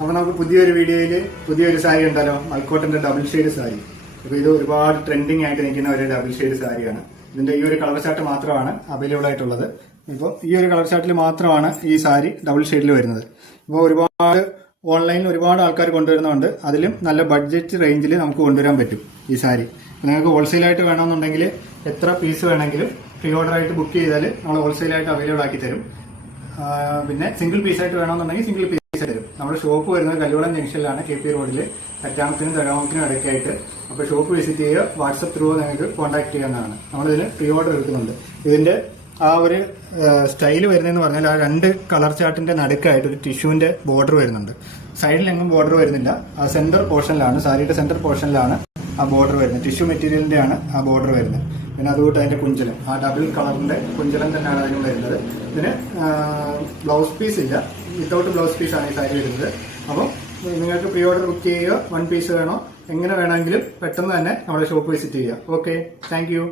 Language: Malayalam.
അപ്പോൾ നമുക്ക് പുതിയൊരു വീഡിയോയിൽ പുതിയൊരു സാരി ഉണ്ടല്ലോ, മൽക്കോട്ടന്റെ ഡബിൾ ഷെയ്ഡ് സാരി. അപ്പോൾ ഇത് ഒരുപാട് ട്രെൻഡിങ് ആയിട്ട് നിൽക്കുന്ന ഒരു ഡബിൾ ഷെയ്ഡ് സാരിയാണ്. ഇതിന്റെ ഈ ഒരു കളർ ചാർട്ട് മാത്രമാണ് അവൈലബിൾ ആയിട്ടുള്ളത്. ഇപ്പോൾ ഈ ഒരു കളർ ചാർട്ടിൽ മാത്രമാണ് ഈ സാരി ഡബിൾ ഷെയ്ഡിൽ വരുന്നത്. ഇപ്പോൾ ഒരുപാട് ഓൺലൈനിൽ ഒരുപാട് ആൾക്കാർ കൊണ്ടുവരുന്നുണ്ട്. അതിലും നല്ല ബഡ്ജറ്റ് റേഞ്ചിൽ നമുക്ക് കൊണ്ടുവരാൻ പറ്റും ഈ സാരി. നിങ്ങൾക്ക് ഹോൾസെയിലായിട്ട് വേണമെന്നുണ്ടെങ്കിൽ എത്ര പീസ് വേണമെങ്കിലും പ്രീ ഓർഡർ ആയിട്ട് ബുക്ക് ചെയ്താൽ നമ്മൾ ഹോൾസെയിലായിട്ട് അവൈലബിൾ ആക്കി തരും. പിന്നെ സിംഗിൾ പീസായിട്ട് വേണമെന്നുണ്ടെങ്കിൽ സിംഗിൾ പീസ് തരും. നമ്മുടെ ഷോപ്പ് വരുന്നത് കല്ലുവളം ജംഗ്ഷനിലാണ്, KP റോഡിൽ, കറ്റാമത്തിനും തഴാമത്തിനും ഇടയ്ക്കായിട്ട്. അപ്പോൾ ഷോപ്പ് വിസിറ്റ് ചെയ്യുക, വാട്സപ്പ് ത്രൂ നിങ്ങൾക്ക് കോൺടാക്ട് ചെയ്യാവുന്നതാണ്. നമ്മളിതിന് പ്രീ ഓർഡർ എടുക്കുന്നുണ്ട്. ഇതിന്റെ ആ ഒരു സ്റ്റൈൽ വരുന്നതെന്ന് പറഞ്ഞാൽ ആ രണ്ട് കളർ ചാർട്ടിന്റെ നടുക്കായിട്ട് ഒരു ടിഷ്യൂവിന്റെ ബോർഡർ വരുന്നുണ്ട്. സൈഡിലെങ്ങും ബോർഡർ വരുന്നില്ല. ആ സെന്റർ പോർഷനിലാണ്, സാരിയുടെ സെന്റർ പോർഷനിലാണ് ആ ബോർഡർ വരുന്നത്. ടിഷ്യൂ മെറ്റീരിയലിന്റെ ആണ് ആ ബോർഡർ വരുന്നത്. പിന്നെ അതുകൊണ്ട് അതിന്റെ കുഞ്ചലം, ആ ഡബിൾ കളറിന്റെ കുഞ്ചലം തന്നെയാണ് അതിന് വരുന്നത്. ഇതിന് ബ്ലൗസ് പീസ് ഇല്ല, വിത്തൗട്ട് ബ്ലൗസ് പീസ് ആണ് ഈ സാരി വരുന്നത്. അപ്പം നിങ്ങൾക്ക് പ്രീ ഓർഡർ ബുക്ക് ചെയ്യുക, 1 പീസ് വേണോ, എങ്ങനെ വേണമെങ്കിലും പെട്ടെന്ന് തന്നെ നമ്മുടെ ഷോപ്പ് വിസിറ്റ് ചെയ്യുക. Okay, thank you.